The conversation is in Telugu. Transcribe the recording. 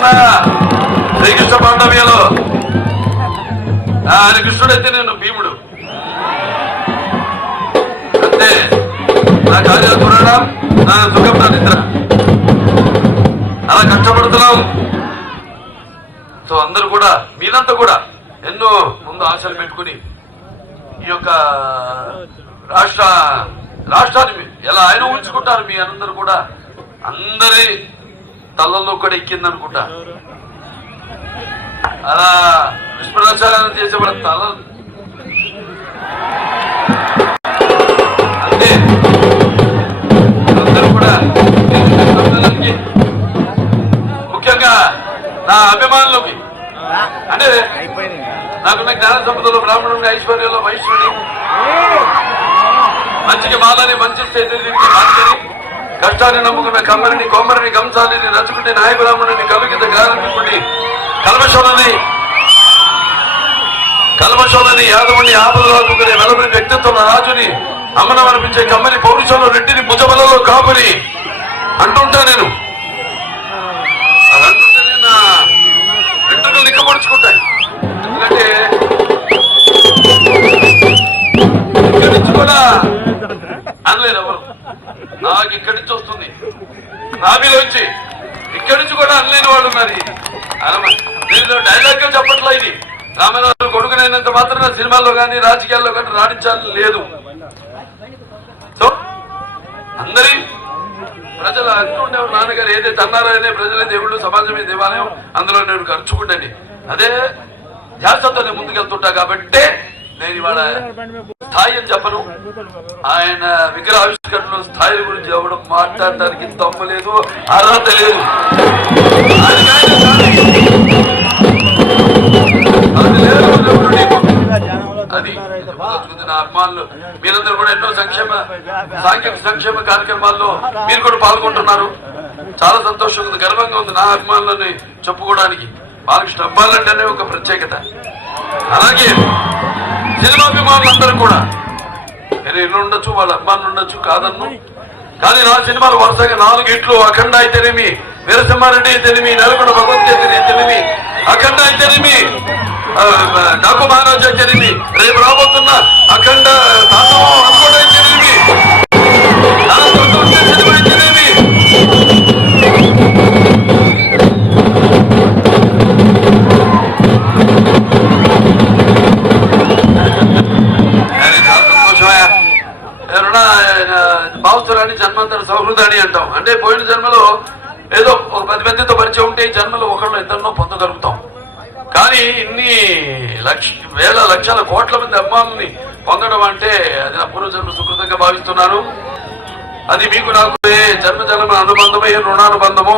చెప్తున్నా శ్రీకృష్ణ పాండవ్యలో ఆయన కృష్ణుడైతే నేను భీముడు అంతే. నా కార్యాలు చూడడం నా సుఖం నా నిద్ర అలా కష్టపడుతున్నాం. సో అందరూ కూడా మీరంతా కూడా ఎన్నో ముందు ఆశలు పెట్టుకుని ఈ యొక్క రాష్ట్రాన్ని ఎలా ఆయన ఊహించుకుంటారు. మీ అందరూ కూడా అందరి తలలో కూడా ఎక్కిందనుకుంటా. అలా విశ్వనాచారాన్ని చేసేవాడు తల అంతే. అందరూ కూడా ముఖ్యంగా నా అభిమానులకి అంటే నాకున్న జ్ఞాన సంపదలో బ్రాహ్మణుని ఐశ్వర్యంలో వైశ్యుని మంచికి మాలని మంచి చైతన్యాన్ని మార్చని కష్టాన్ని నమ్ముకున్న కమ్మరిని కొమ్మరిని కంసాలిని రచుకుంటే నాయకురాముడిని కవిగిత గారనుకుని కల్మషోలని యాదవుని ఆపదలాదుకునే వెలబడి వ్యక్తిత్వం రాజుని అమ్మనం అనిపించే కమ్మని పౌరుషంలో రెడ్డిని భుజబలలో కాపుని అంటుంటా నేను. అదంటుంటే నా వెంట్రుకలు లిక్కపడుచుకుంటాయి. ఎందుకంటే ఇక్కడి నుంచి కూడా అనలేదు ఎవరు. నాకు ఇక్కడి నుంచి వస్తుంది నాభిలోంచి. ఇక్కడి నుంచి కూడా అనలేని వాళ్ళు ఉన్నారు. దీనిలో డైలాగ్ చెప్పట్లా. ఇది రామరాజు కొడుకునైనంత మాత్రం సినిమాల్లో కానీ రాజకీయాల్లో కానీ రాణించాలని లేదు. సో అందరి ప్రజలు అంటుండేవారు నాన్నగారు ఏదైతే అన్నారనే ప్రజలే దేవుళ్ళు సమాజమే దేవాలయం అందులో నేను ఖర్చుకుంటాను. అదే ధ్యాసతో నేను ముందుకెళ్తుంటా. కాబట్టే నేను ఇవాళ స్థాయి అని చెప్పను. ఆయన విగ్రహావిష్కరణలో స్థాయి గురించి ఎవరు మాట్లాడటానికి తప్పలేదు, అర్హత లేదు. అది నా అభిమానులు మీరందరూ కూడా ఎన్నో సాంఘిక సంక్షేమ కార్యక్రమాల్లో మీరు కూడా పాల్గొంటున్నారు. చాలా సంతోషంగా ఉంది, గర్వంగా ఉంది నా అభిమానులని చెప్పుకోవడానికి. బాలకృష్ణ అబ్బాలంటేనే ఒక ప్రత్యేకత. అలాగే సినిమా అభిమానులందరూ కూడా నేను ఇల్లు ఉండొచ్చు, వాళ్ళ అభిమానులు ఉండొచ్చు కాదన్ను. కానీ నా సినిమాలు వరుసగా 4 హిట్లు. అఖండ అయితేనేమి, వీరసింహారెడ్డి అయితేనేమి, నెలకొండ భగవద్గీత అయితేనేమి, అఖండ అయితేనేమి, డాకు మహారాజు అయితేనేమి, రేపు రాబోతున్న అఖండ తాండవం అనుకోండి అయితేనేమి, సినిమా అయితేనేమి, భావస్తురాన్ని జన్మాంతర సౌహృదాన్ని అంటాం. అంటే పోయిన జన్మలో ఏదో ఒక 10 మందితో పరిచయం ఉంటే ఈ జన్మలో ఒకళ్ళు ఇద్దరినో పొందగలుగుతాం. కానీ ఇన్ని వేల లక్షల కోట్ల మంది అభిమానుల్ని పొందడం అంటే అది నా పూర్వజన్మ సుకృతంగా భావిస్తున్నాను. అది మీకు నాకు ఏ జన్మ అనుబంధమో ఏ రుణానుబంధమో